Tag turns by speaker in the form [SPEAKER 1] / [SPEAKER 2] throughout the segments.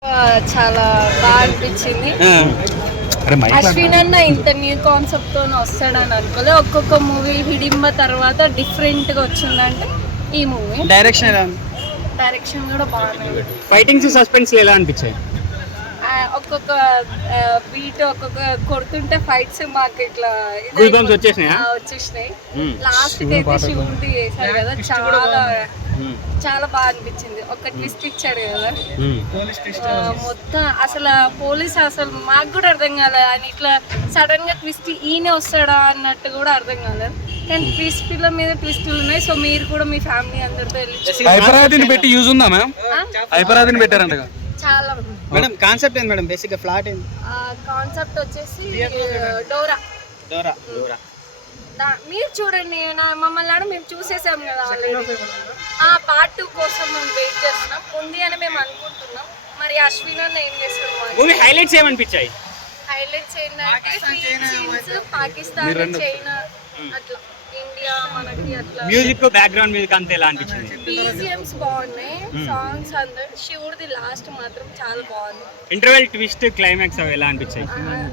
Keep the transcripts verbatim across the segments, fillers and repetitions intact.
[SPEAKER 1] చాలా బాగా అనిపించింది. అశ్విన్ అన్న ఇంత న్యూ కాన్సెప్ట్ తో వస్తాడని అనుకోలే. ఒక్కొక్క మూవీ హిడింబ తర్వాత డిఫరెంట్ గా వచ్చిందంటే ఈ మూవీ.
[SPEAKER 2] డైరెక్షన్ ఎలా
[SPEAKER 1] డైరెక్షన్ కూడా బాగుంది.
[SPEAKER 2] ఫైటింగ్స్ సస్పెన్స్ ఎలా అనిపించాయి?
[SPEAKER 1] ఒక్కొక్క బీట్ ఒక్కొక్క కొడుతుంటే ఫైట్స్ మాకు ఇట్లా వచ్చేసినాయి. లాస్ట్ అయితే శివుడి వేసారు కదా, చాలా చాలా బాగా అనిపించింది. ఒక ట్విస్ట్ ఇచ్చాడు కదా మొత్తం. అసలు పోలీస్ అసలు మాకు కూడా అర్థం కాలేదు. ఆయన ఇట్లా సడన్ గా ట్విస్ట్ ఈయన వస్తాడా అన్నట్టు కూడా అర్థం కాలేదు. కానీ ట్విస్టుల మీద ట్విస్టులు ఉన్నాయి. సో మీరు కూడా మీ ఫ్యామిలీ అందరితో వెళ్ళి
[SPEAKER 2] పెట్టి యూజ్ ఉందా మ్యామ్? హైపరాదిని పెట్టారంట
[SPEAKER 1] చాలా.
[SPEAKER 2] మేడం కాన్సెప్ట్ ఏంది మేడం? బేసిక్ గా ఫ్లాట్ ఏంది?
[SPEAKER 1] కాన్సెప్ట్ వచ్చేసి డోరా
[SPEAKER 2] డోరా డోరా
[SPEAKER 1] మీరు చూడండి. మమ్మల్ని ఆడ మేము చూసేసాం కదా ఆల్రెడీ. ఆ పార్ట్ టూ కోసం మేము వెయిట్ చేస్తున్నాం. ఉంది అని మేము అనుకుంటున్నాం. మరి అశ్విన్ అన్న ఏం చేస్తున్నాం?
[SPEAKER 2] Movie highlights ఏమనిపించాయి?
[SPEAKER 1] హైలైట్స్ ఏంటంటే పాకిస్తాన్, చైనా, అట్లా ఇండియా మనకి అట్లా.
[SPEAKER 2] మ్యూజిక్ బ్యాక్గ్రౌండ్ మ్యూజిక్ అంతా ఎలా అనిపించింది?
[SPEAKER 1] బీజిఎమ్స్ బాగున్నాయి, సాంగ్స్ అందరు. శివుడిది లాస్ట్ మాత్రం చాలా బాగుంది.
[SPEAKER 2] ఇంటర్వెల్ ట్విస్ట్ క్లైమాక్స్ అవి ఎలా అనిపించాయి?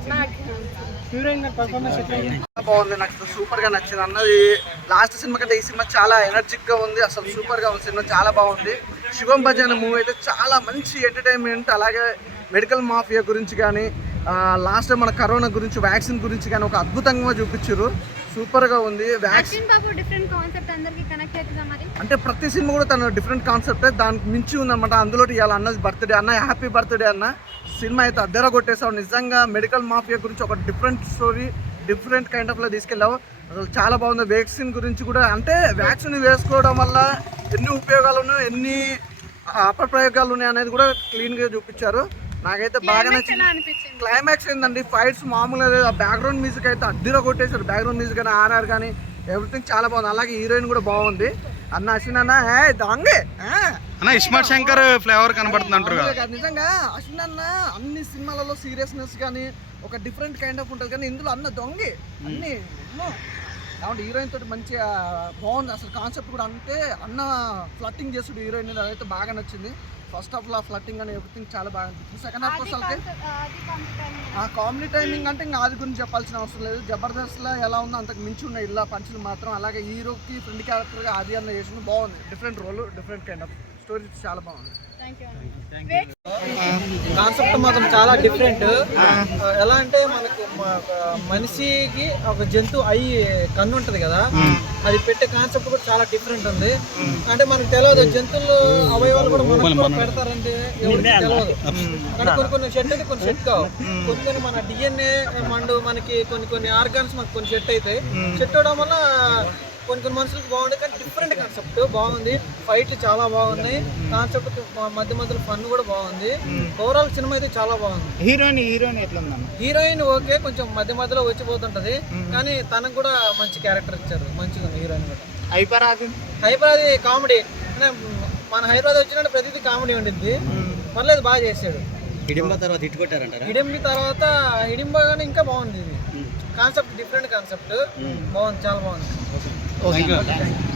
[SPEAKER 3] బాగుంది, నాకు సూపర్ గా నచ్చింది అన్నది. లాస్ట్ సినిమా కంటే ఈ సినిమా చాలా ఎనర్జిక్ గా ఉంది. అసలు సూపర్ గా ఉంది సినిమా, చాలా బాగుంది. శివం భజన మూవీ అయితే చాలా మంచి ఎంటర్టైన్మెంట్. అలాగే మెడికల్ మాఫియా గురించి కానీ, లాస్ట్ మన కరోనా గురించి, వ్యాక్సిన్ గురించి కానీ ఒక అద్భుతంగా చూపించారు. సూపర్ గా ఉంది. వ్యాక్సిన్ అంటే ప్రతి సినిమా కూడా తన డిఫరెంట్ కాన్సెప్ట్, దానికి మించి ఉందన్నమాట. అందులో ఇవాళ అన్నది బర్త్డే, అన్న హ్యాపీ బర్త్డే అన్న. సినిమా అయితే అద్దెర కొట్టేసావు నిజంగా. మెడికల్ మాఫియా గురించి ఒక different story, different kind of లో తీసుకెళ్ళావు. అసలు చాలా బాగుంది. వ్యాక్సిన్ గురించి కూడా, అంటే వ్యాక్సిన్ వేసుకోవడం వల్ల ఎన్ని ఉపయోగాలు ఉన్నాయి, ఎన్ని అపప్రయోగాలు ఉన్నాయి అనేది కూడా క్లీన్ గా చూపించారు. నాకైతే బాగా నచ్చింది. క్లైమాక్స్ ఏంటండి, ఫైట్స్ మామూలుగా. బ్యాక్గ్రౌండ్ మ్యూజిక్ అయితే అద్దెర కొట్టేశారు. బ్యాక్గ్రౌండ్ మ్యూజిక్ కానీ, ఆర్ఆర్ కానీ, ఎవ్రీథింగ్ చాలా బాగుంది. అలాగే హీరోయిన్ కూడా బాగుంది. అన్న అశ్విన్ అన్న దాంగే
[SPEAKER 4] అన్న ఇస్మార్ట్ శంకర్ ఫ్లేవర్ కనబడుతుంది అంటారు.
[SPEAKER 3] నిజంగా అశ్విన్ అన్న అన్ని సినిమాలలో సీరియస్నెస్ కానీ ఒక డిఫరెంట్ కైండ్ ఆఫ్ ఉంటుంది. కానీ ఇందులో అన్న దొంగే అన్ని కాబట్టి హీరోయిన్ తోటి మంచిగా బాగుంది. అసలు కాన్సెప్ట్ కూడా అంతే. అన్న ఫ్లట్టింగ్ చేస్తుడు హీరోయిన్, అదైతే బాగా నచ్చింది. ఫస్ట్ హాఫ్ లో ఫ్లట్టింగ్ అని ఎవ్రీథింగ్ చాలా బాగా అనిపించింది. సెకండ్ హాఫ్ అసలుకి ఆ కామెడీ టైమింగ్ అంటే ఇంకా అది గురించి చెప్పాల్సిన అవసరం లేదు. జబర్దస్త్ లో ఎలా ఉందో అంతకు మించి ఉన్నాయి ఇలా పంచులు మాత్రం. అలాగే హీరోకి ఫ్రెండ్ క్యారెక్టర్ గా ఆది అన్న చేసిన బాగుంది. Different role, different kind of story, చాలా బాగుంది.
[SPEAKER 5] కాన్సెప్ట్ మాత్రం చాలా డిఫరెంట్. ఎలా అంటే మనకు మనిషికి ఒక జంతువు అయి కన్ను ఉంటుంది కదా, అది పెట్టే కాన్సెప్ట్ కూడా చాలా డిఫరెంట్ ఉంది. అంటే మనకు తెలియదు జంతువులు అవయవాలు కూడా మనకు పెడతారంటే ఎవరికి తెలియదు. కానీ కొన్ని కొన్ని సెట్ అయితే కొన్ని సెట్ కావు. కొన్ని కొన్ని మన డిఎన్ఏ మండు మనకి కొన్ని కొన్ని ఆర్గాన్స్ మనకు కొన్ని సెట్ అవుతాయి. సెట్ అవడం వల్ల కొన్ని కొన్ని మనుషులకు బాగుంది. కానీ డిఫరెంట్ కాన్సెప్ట్ బాగుంది. ఫైట్లు చాలా బాగున్నాయి. కాన్సెప్ట్ మధ్య మధ్యలో ఫన్ కూడా బాగుంది. ఓవరాల్ సినిమా అయితే చాలా బాగుంది.
[SPEAKER 2] హీరోయిన్ హీరోయిన్ ఎట్లా ఉందన్న?
[SPEAKER 5] హీరోయిన్ ఓకే, కొంచెం మధ్య మధ్యలో వచ్చిపోతుంటది. కానీ తనకు కూడా మంచి క్యారెక్టర్ ఇచ్చారు, మంచిగా ఉంది హీరోయిన్ కూడా.
[SPEAKER 2] హైపరాది
[SPEAKER 5] హైపరాది కామెడీ, మన హైదరాబాద్ వచ్చినట్టు ప్రతిదీ కామెడీ ఉండింది. మళ్ళీ అది బాగా చేశాడు.
[SPEAKER 2] హిడింబ తర్వాత హిట్ కొట్టారంటారా?
[SPEAKER 5] హిడింబ తర్వాత హిడింబ కానీ ఇంకా బాగుంది. ఇది కాన్సెప్ట్ డిఫరెంట్ కాన్సెప్ట్, బాగుంది, చాలా బాగుంది.
[SPEAKER 2] ఓకే.